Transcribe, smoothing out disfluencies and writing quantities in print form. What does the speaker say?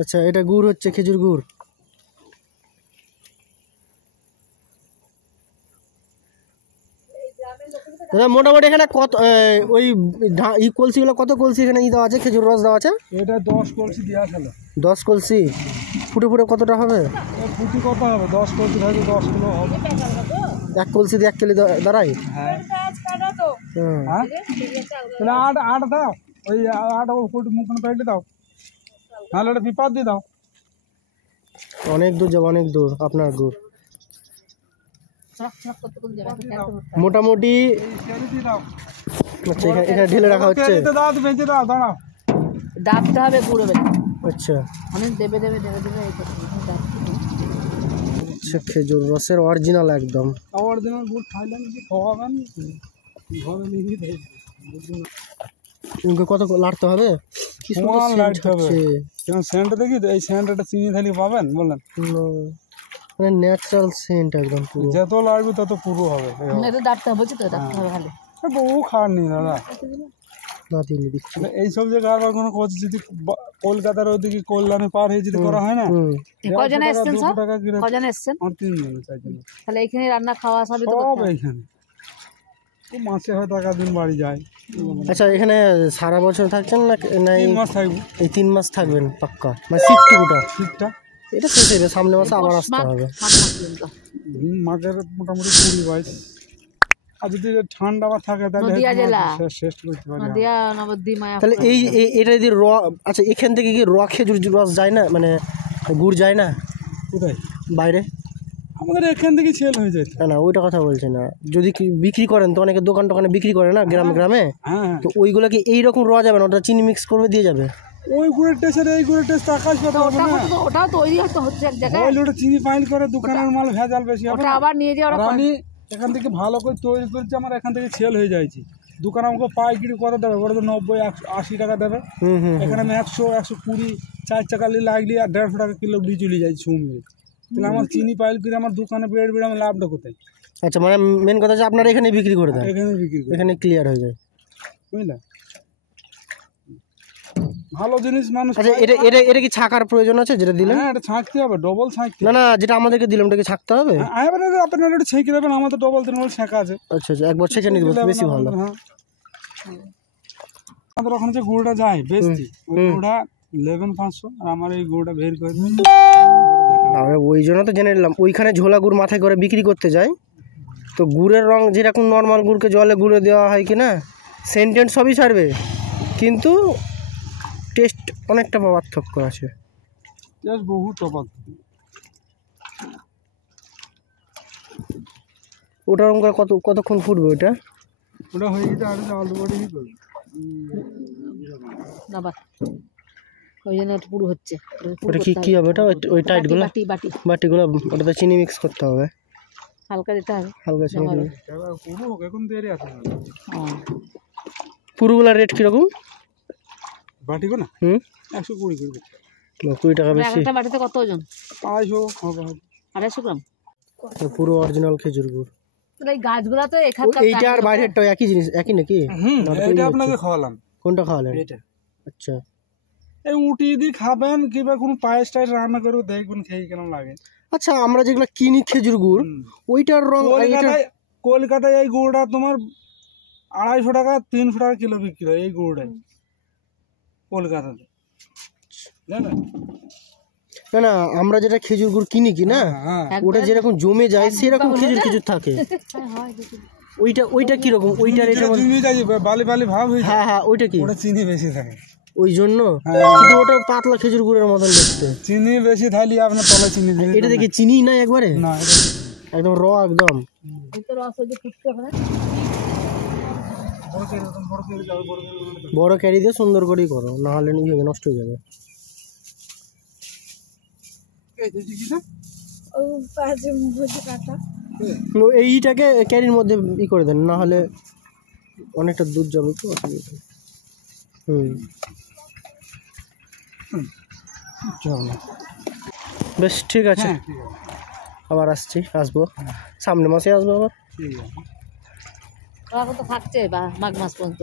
আচ্ছা, এটা গুড় হচ্ছে, খেজুর গুড়। দাদা মোটামুটি এখানে কত ওই কলসিগুলো কত কলসি এখানে দেওয়া আছে, খেজুর রস দেওয়া আছে? এটা 10 কলসি দেওয়া ছিল। 10 কলসি। ফুটে ফুটে কতটা হবে? ফুটি কত হবে? 10 কলসি থাকে, 10 কিলো হবে। 1 কলসি দিয়ে 1 কিলো দাঁড়ায়? হ্যাঁ। তাহলে আট দাও, ওই আট ফুট মুখ পেটে দাও, নাহলে ওটা পিপাত দিয়ে দাও। অনেক দূর যাবো, অনেক দূর আপনার গুড়। মোটামুটি আচ্ছা, এখানে ঢেলে রাখা হচ্ছে। ডাবতে হবে গুঁড়ো বেশি। আচ্ছা অনেক দেবে দেবে দেবে দেবে। আচ্ছা, খেজুর রসের অরিজিনাল একদম। অরিজিনাল গুড় খাইলেন কি খাওয়াবেন, ঘরে নিয়ে দিয়ে কত লাড়তে হবে? কি সুন্দর সেন্ট হচ্ছে। সেন্ট দেখি তো, এই সেন্টটা চিনি থালি পাবেন বলেন, মানে ন্যাচারাল সেন্ট একদম পুরো। যত লাগবে তত পুরো হবে। এটা ডাবতে হবে, বলছি তো ডাবতে হবে খালি। বহু খাওয়ার নেই দাদা, না দিলে দিচ্ছি। এইসব জায়গায় আর কোনো কোচ যদি কলকাতার ওইদিকে কল্যাণে পার হয়ে যদি করা হয় না, কজন এসছেন স্যার? কজন এসছেন? 3 জন 4 জন। তাহলে এখানে রান্না খাওয়া সবই তো সব এইখানে। মাসে হয়তো 1 দিন বাড়ি যায়। আচ্ছা, এখানে সারা বছর থাকছেন না? 3 মাস থাকবো। এই 3 মাস থাকবেন পাক্কা? মানে শীতটুকুটা? শীতটা এটা শেষ হবে, সামনে মাসে আবার আসতে হবে। মাঘের মোটামুটি 20-22। আর যদি ঠান্ডা আবার থাকে তাহলে শেষ করতে পারি। তাহলে এটা যদি আচ্ছা, এখান থেকে কি খেজুর রস যায় না, মানে গুড় যায় না? কোথায়? বাইরে আমাদের এখান থেকে সেল হয়ে যায়। না ওইটা কথা বলছি না, যদি বিক্রি করেন তো অনেকে দোকান টোকানে বিক্রি করে না গ্রামে গ্রামে, তো ওইগুলো কি এইরকম রোয়া যাবে না? ওটা চিনি মিক্স করবে দিয়ে যাবে? ওই গুড়ের টেস্ট আর এই গুড়ের টেস্ট আকাশ পাতাল হবে না। ওটাও তৈরি হচ্ছে এক জায়গায়। ওই লোটা চিনি ফাইল করে দোকানের মাল ভেজাল বেশি হবে। ওটা আবার নিয়ে যাওয়ার পর আমি এখান থেকে ভালো করে তৈরি করছি, আমার এখান থেকে সেল হয়ে যাচ্ছে। দোকান আমাকে পাইকারি কত দেবে? ওরা তো 90-80 টাকা দেবে। এখানে আমি 100-120 4 টাকা লাগলি আর 150 টাকা কিলো দিয়ে চলে যাই ছুমিয়ে। তাহলে আমার চিনি পাইল করে আমার দোকানে বেড়ে বেড়ে আমার লাভটা কোথায়? আচ্ছা, মানে মেন কথা হচ্ছে আপনারা এখানে বিক্রি করে দেন? এখানে বিক্রি করে, এখানে ক্লিয়ার হয়ে যায়, বুঝলে? ভালো জিনিস মানুষ। আচ্ছা, এটা কি ছাকার প্রয়োজন আছে যেটা দিলেন? হ্যাঁ, এটা ছাঁকতে হবে, ডবল ছাঁকতে। না যেটা আমাদেরকে দিলাম ওটাকে ছাকতে হবে? আপনারা এটা ছেঁকে দেবেন, আমাদের ডবল 3 ছাঁকা আছে। আচ্ছা, একবার ছেঁকে নিয়ে দেবো, বেশি ভালো। হ্যাঁ, আমাদের ওখানে যে গুড়টা যায় বেশি, ওই গুড়টা 11,500, আর আমার এই গুড়টা বের করে দিন। ওই জন্য তো জেনে নিলাম, ওইখানে ঝোলা গুড় মাথায় করে বিক্রি করতে যায়, তো গুড়ের রং যেরকম নর্মাল গুড়কে জলে গুঁড়ে দেওয়া হয় কি না, সেন্টেন্স সবই ছাড়বে, কিন্তু টেস্ট অনেকটা পার্থক্য আছে। বহু তফাৎ। ওটা রকম করে কতক্ষণ ফুটবে ওটা? ওটা হয়ে গেছে, আর আলু বড়ি করবে না বা ওই জন্য একটু পুরো হচ্ছে। ওটা কি হবে? ওটা ওই টাইটগুলো বাটিগুলো ওটাতে চিনি মিক্স করতে হবে, হালকা দিতে হবে, হালকা চিনি দিবে। পুরো এখন দেরি আছে। পুরোগুলা রেট কিরকম? বাটিগো না 120 করে। 20 টাকা বেশি। একটা বাটিতে কত ওজন? 250 গ্রাম। পুরো অরিজিনাল খেজুর গুড়। এই গাছগুলা তো এখানকার, এইটা আর বাইরেরটা একই জিনিস, একই নাকি? এটা আপনাকে খাওয়ালাম। কোনটা খাওয়ালেন? এটা। আচ্ছা, এই উটি দিয়ে খাবেন কিংবা কোনো পায়েস টাইস রান্না করে দেখবেন, খেয়ে কেমন লাগে। আচ্ছা, আমরা যেগুলো কিনি খেজুর গুড়, ওইটার রং কলকাতায় এই গুড়টা তোমার 250 টাকা 300 টাকা কিলো বিক্রি হয়। এই গুড়টাই কলকাতাতে, জানেন? না আমরা যেটা খেজুর গুড় কিনি কি না, ওটা যেরকম জমে যায় সেরকম খেজুর থাকে। ওইটা কিরকম? ওইটার এটা বালি বালি ভাব হয়ে যায়। হ্যাঁ, ওইটা কি? ওটা চিনি বেশি থাকে ওই জন্য, কিন্তু ওটা পাতলা খেজুর গুড়ের মতন দেখতে। চিনি বেশি থাকলে আপনার তলায় চিনি দিয়ে। এটা দেখি চিনি নাই একবারে, না একদম র একদম। বড় ক্যারি দিয়ে সুন্দর করেই করো, না হলে নষ্ট হয়ে যাবে। এইটাকে ক্যারির মধ্যে করে দেন, না হলে অনেকটা দুধ যাবে তো অসুবিধা। বেশ, ঠিক আছে, আবার আসবো সামনে মাসে আসবো আবার। থাকছে মাঘ মাস পর্যন্ত।